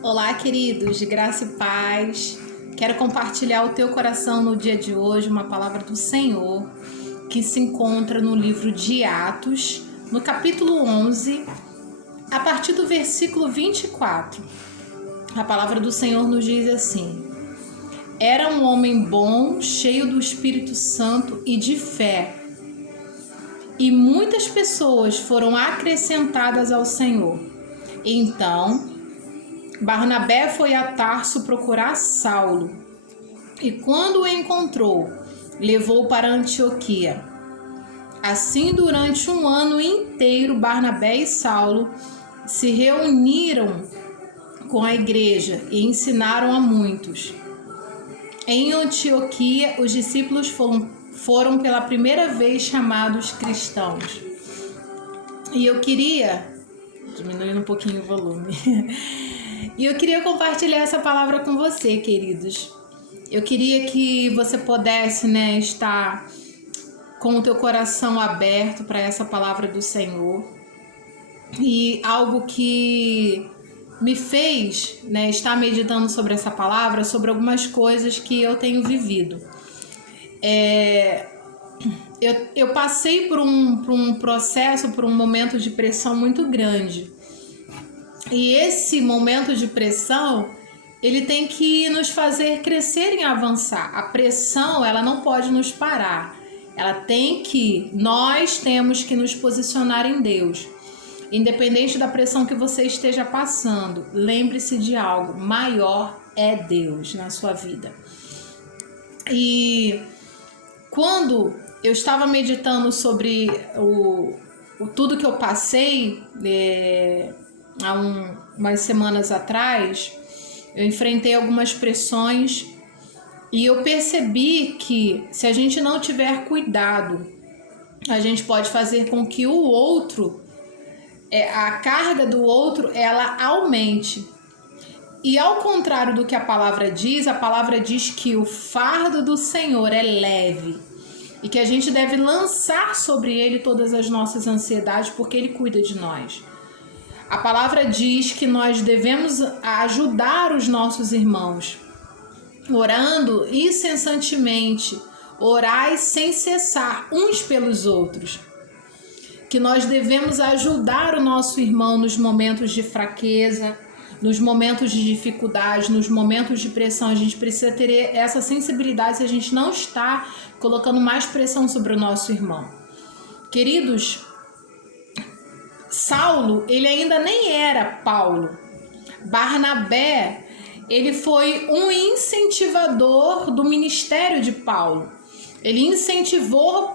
Olá, queridos, graça e paz. Quero compartilhar o teu coração no dia de hoje uma palavra do Senhor que se encontra no livro de Atos, no capítulo 11, a partir do versículo 24. A palavra do Senhor nos diz assim: Era um homem bom, cheio do Espírito Santo e de fé, e muitas pessoas foram acrescentadas ao Senhor. Então, Barnabé foi a Tarso procurar Saulo, e quando o encontrou, levou para Antioquia. Assim, durante um ano inteiro, Barnabé e Saulo se reuniram com a igreja e ensinaram a muitos. Em Antioquia, os discípulos foram pela primeira vez chamados cristãos. E eu queria, diminuindo um pouquinho o volume, e eu queria compartilhar essa palavra com você, queridos. Eu queria que você pudesse, estar com o teu coração aberto para essa palavra do Senhor. E algo que me fez, estar meditando sobre essa palavra, sobre algumas coisas que eu tenho vivido. Eu passei por um processo, por um momento de pressão muito grande. E esse momento de pressão, ele tem que nos fazer crescer e avançar. A pressão, ela não pode nos parar. Nós temos que nos posicionar em Deus. Independente da pressão que você esteja passando, lembre-se de algo: maior é Deus na sua vida. E quando eu estava meditando sobre tudo que eu passei, há umas semanas atrás, eu enfrentei algumas pressões e eu percebi que, se a gente não tiver cuidado, a gente pode fazer com que o outro, a carga do outro, ela aumente. E ao contrário do que a palavra diz que o fardo do Senhor é leve e que a gente deve lançar sobre ele todas as nossas ansiedades, porque ele cuida de nós. A palavra diz que nós devemos ajudar os nossos irmãos, orando incessantemente, orai sem cessar uns pelos outros. Que nós devemos ajudar o nosso irmão nos momentos de fraqueza, nos momentos de dificuldade, nos momentos de pressão. A gente precisa ter essa sensibilidade se a gente não está colocando mais pressão sobre o nosso irmão. Queridos, Saulo, ele ainda nem era Paulo. Barnabé, ele foi um incentivador do ministério de Paulo. Ele incentivou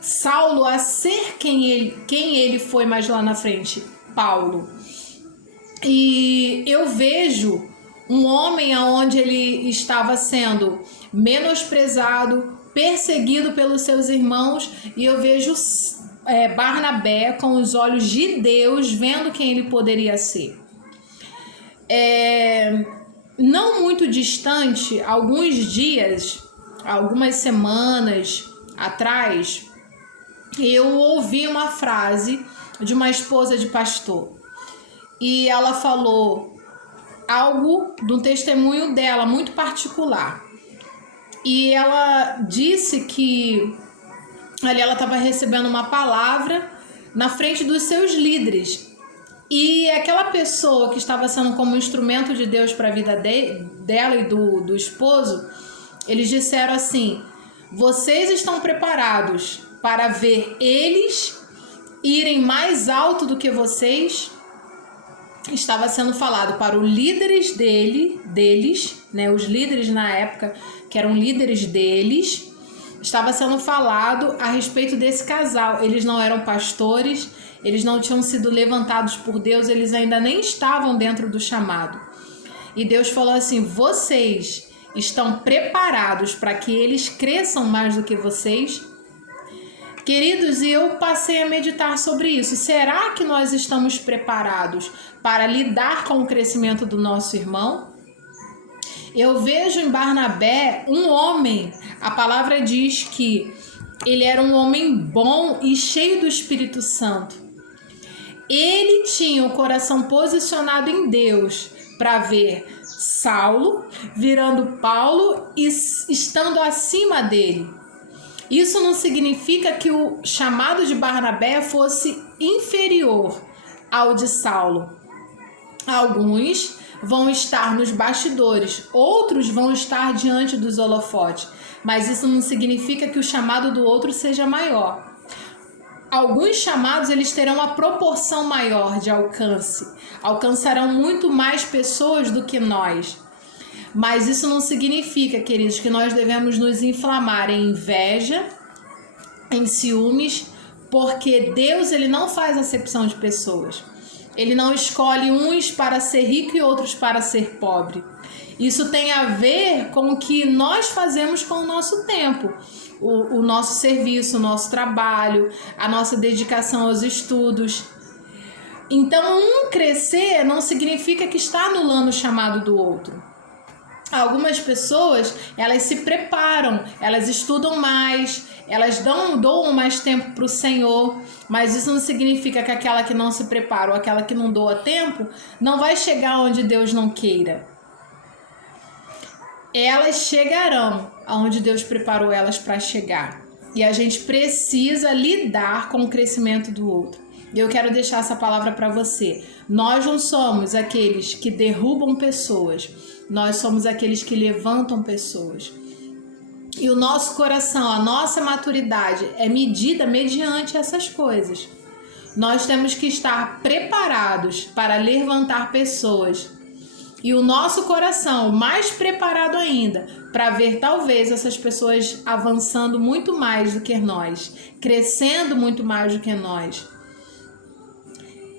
Saulo a ser quem ele foi mais lá na frente, Paulo. E eu vejo um homem onde ele estava sendo menosprezado, perseguido pelos seus irmãos, e eu vejo Barnabé com os olhos de Deus, vendo quem ele poderia ser. Não muito distante, alguns dias, algumas semanas atrás, eu ouvi uma frase de uma esposa de pastor. E ela falou algo do testemunho dela, muito particular. E ela disse que ali ela estava recebendo uma palavra na frente dos seus líderes. E aquela pessoa que estava sendo como instrumento de Deus para a vida dela e do esposo, eles disseram assim: vocês estão preparados para ver eles irem mais alto do que vocês? Estava sendo falado para os líderes deles, os líderes na época que eram líderes deles. Estava sendo falado a respeito desse casal. Eles não eram pastores, eles não tinham sido levantados por Deus, eles ainda nem estavam dentro do chamado. E Deus falou assim: vocês estão preparados para que eles cresçam mais do que vocês? Queridos, e eu passei a meditar sobre isso. Será que nós estamos preparados para lidar com o crescimento do nosso irmão? Eu vejo em Barnabé um homem, a palavra diz que ele era um homem bom e cheio do Espírito Santo. ele tinha o coração posicionado em Deus para ver Saulo virando Paulo e estando acima dele. Isso não significa que o chamado de Barnabé fosse inferior ao de Saulo. Alguns vão estar nos bastidores, outros vão estar diante dos holofotes, mas isso não significa que o chamado do outro seja maior. Alguns chamados eles terão uma proporção maior de alcance, alcançarão muito mais pessoas do que nós. Mas isso não significa, queridos, que nós devemos nos inflamar em inveja, em ciúmes, porque Deus ele não faz acepção de pessoas. Ele não escolhe uns para ser rico e outros para ser pobre. Isso tem a ver com o que nós fazemos com o nosso tempo, o nosso serviço, o nosso trabalho, a nossa dedicação aos estudos. Então, um crescer não significa que está anulando o chamado do outro. Algumas pessoas, elas se preparam, elas estudam mais, elas doam mais tempo para o Senhor, mas isso não significa que aquela que não se prepara ou aquela que não doa tempo não vai chegar onde Deus não queira. Elas chegarão aonde Deus preparou elas para chegar. E a gente precisa lidar com o crescimento do outro. E eu quero deixar essa palavra para você. Nós não somos aqueles que derrubam pessoas. Nós somos aqueles que levantam pessoas. E o nosso coração, a nossa maturidade é medida mediante essas coisas. Nós temos que estar preparados para levantar pessoas. E o nosso coração mais preparado ainda para ver talvez essas pessoas avançando muito mais do que nós, crescendo muito mais do que nós.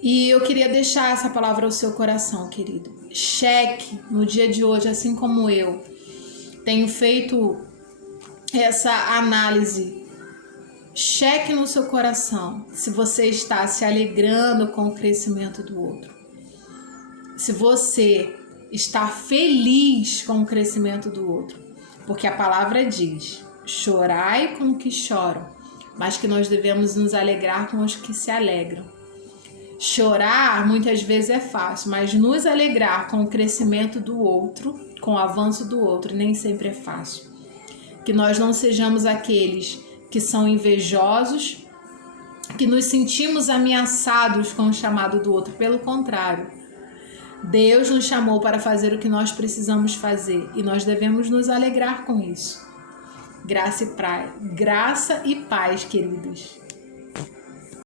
E eu queria deixar essa palavra ao seu coração, querido. Cheque no dia de hoje, assim como eu tenho feito essa análise. Cheque no seu coração se você está se alegrando com o crescimento do outro. Se você está feliz com o crescimento do outro. Porque a palavra diz: chorai com os que choram, mas que nós devemos nos alegrar com os que se alegram. Chorar muitas vezes é fácil, mas nos alegrar com o crescimento do outro, com o avanço do outro, nem sempre é fácil. Que nós não sejamos aqueles que são invejosos, que nos sentimos ameaçados com o chamado do outro. Pelo contrário, Deus nos chamou para fazer o que nós precisamos fazer e nós devemos nos alegrar com isso. Graça e paz, queridos.